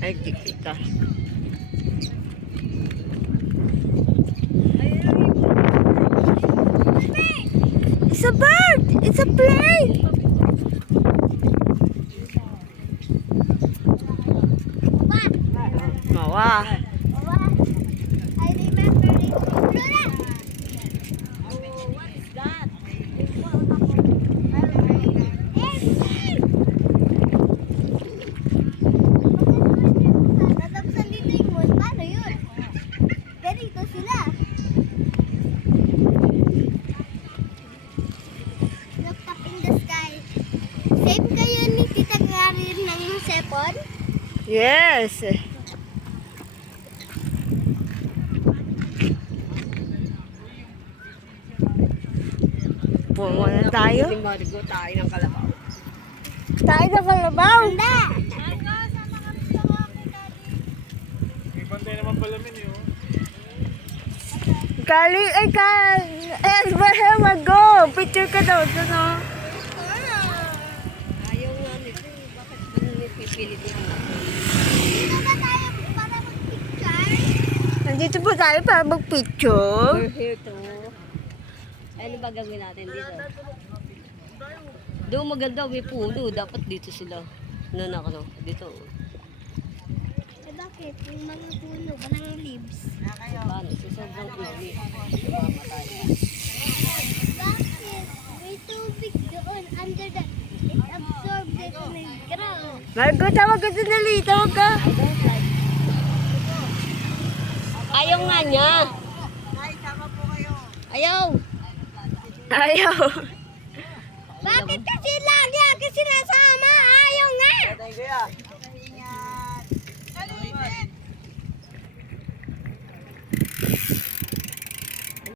Ay, di kita. It's a bird! It's a plane! Mawa. I remember it. Lola! What is that? Tatapusan dito yung moon. Paano yun? Ganito sila. Look up in the sky. Same kayo ni Tita Garin ng sepon? Yes. Pumo na tayo. Marigo tayo ng kalabaw. Tayo na kalabaw. Handa! May bantay naman pala min eh. Oh. Kali, ay where mag-go? Picture ka daw. Ano? Ayaw nga nito. Bakit ba pipilit niya natin? Dito ba tayo para mag-picture? Nandito po tayo para mag-picture. We're here to... Ano ba gagawin natin dito? Doon maganda, may puno. Dapat dito sila. Ano, dito. Eh bakit? Yung mga puno, walang leaves. Paano? Sa sobrang init. Mamatay. Bakit? May tubig doon under the... It absorbed it on the ground. Margo, tawag ka sandali. Tawag ka. Ayaw nga niya. Ayaw. Ayaw. Bakit kasi lagi ako sinasama? Ayaw nga! Thank you.